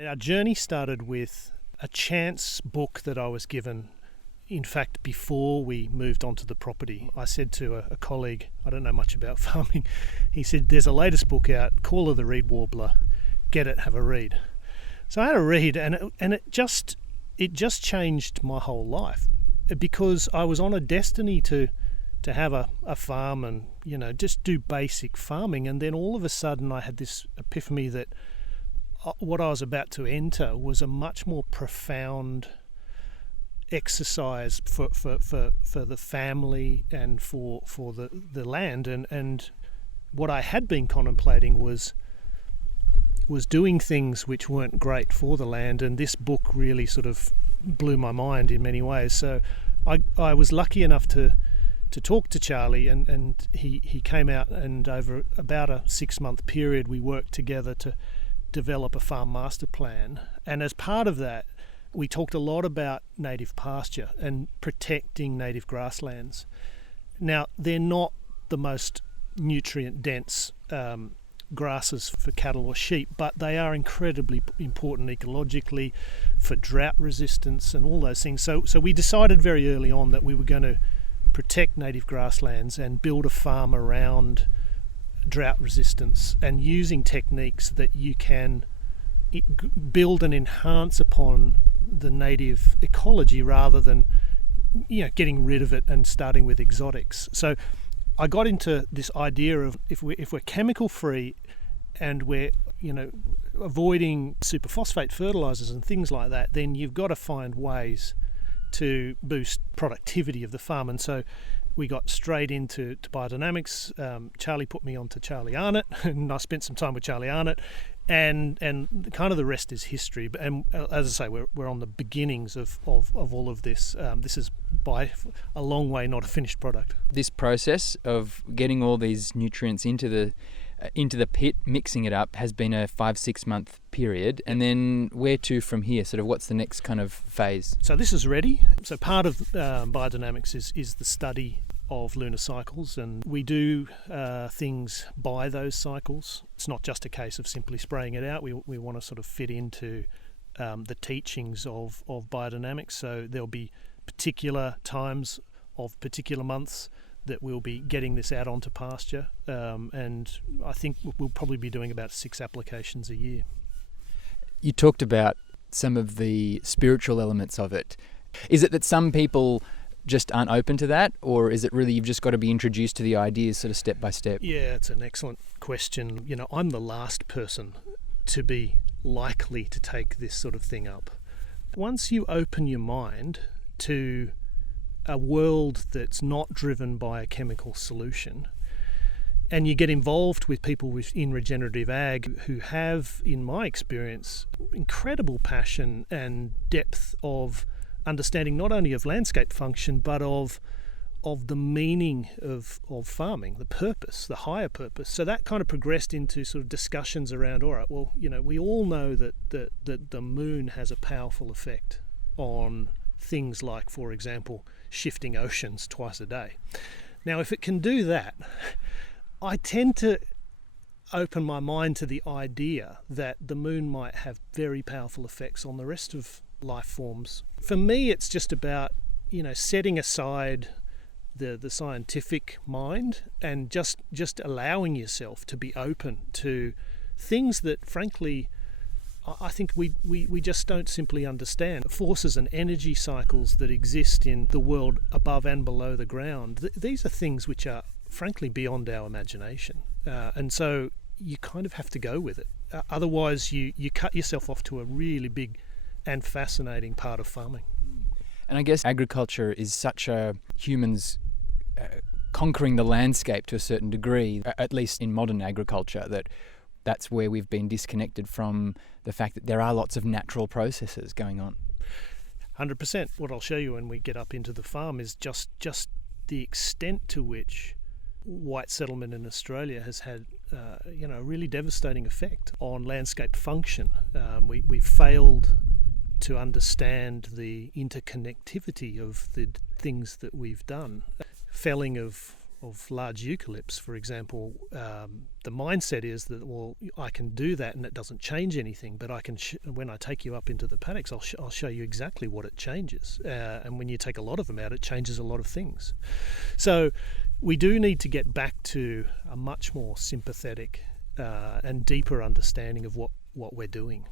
Our journey started with a chance book that I was given. In fact, before we moved onto the property, I said to a colleague, I don't know much about farming, he said, there's a latest book out, Call of the Reed Warbler, get it, have a read. So I had a read, and it just changed my whole life, because I was on a destiny to have a farm and, just do basic farming. And then all of a sudden I had this epiphany that what I was about to enter was a much more profound exercise for the family and for the land. And what I had been contemplating was doing things which weren't great for the land, and this book really sort of blew my mind in many ways. So I was lucky enough to talk to Charlie, and he came out, and over about a 6-month period we worked together to develop a farm master plan. And as part of that, we talked a lot about native pasture and protecting native grasslands. Now, they're not the most nutrient dense grasses for cattle or sheep, but they are incredibly important ecologically for drought resistance and all those things. So we decided very early on that we were going to protect native grasslands and build a farm around drought resistance, and using techniques that you can build and enhance upon the native ecology rather than getting rid of it and starting with exotics. So I got into this idea of if we're chemical free and we're avoiding superphosphate fertilizers and things like that, then you've got to find ways to boost productivity of the farm. And so we got straight into biodynamics. Charlie put me on to Charlie Arnott, and I spent some time with Charlie Arnott, and kind of the rest is history. And as I say, we're on the beginnings of all of this. This is by a long way not a finished product. This process of getting all these nutrients into the pit, mixing it up, has been a 5-6 month period. And then where to from here? Sort of what's the next kind of phase? So this is ready. So part of biodynamics is the study of lunar cycles, and we do things by those cycles. It's not just a case of simply spraying it out. We want to sort of fit into the teachings of biodynamics. So there'll be particular times of particular months that we'll be getting this out onto pasture, and I think we'll probably be doing about 6 applications a year. You talked about some of the spiritual elements of it. Is it that some people just aren't open to that, or is it really you've just got to be introduced to the ideas sort of step by step? Yeah, it's an excellent question. I'm the last person to be likely to take this sort of thing up. Once you open your mind to a world that's not driven by a chemical solution, and you get involved with people in regenerative ag who have, in my experience, incredible passion and depth of understanding not only of landscape function but of the meaning of farming, the purpose, the higher purpose. So that kind of progressed into sort of discussions around, all right, well, we all know that the moon has a powerful effect on things like, for example, shifting oceans twice a day. Now, if it can do that, I tend to open my mind to the idea that the moon might have very powerful effects on the rest of life forms. For me, it's just about, setting aside the scientific mind and just allowing yourself to be open to things that, frankly, I think we just don't simply understand. Forces and energy cycles that exist in the world above and below the ground, these are things which are frankly beyond our imagination. And so you kind of have to go with it. Otherwise you cut yourself off to a really big and fascinating part of farming. And I guess agriculture is such a humans conquering the landscape to a certain degree, at least in modern agriculture, that's where we've been disconnected from the fact that there are lots of natural processes going on. 100%. What I'll show you when we get up into the farm is just the extent to which white settlement in Australia has had a really devastating effect on landscape function. We've failed to understand the interconnectivity of the things that we've done. Felling of large eucalypts, for example, the mindset is that, well, I can do that and it doesn't change anything, but I can when I take you up into the paddocks, I'll show you exactly what it changes. And when you take a lot of them out, it changes a lot of things. So we do need to get back to a much more sympathetic and deeper understanding of what we're doing.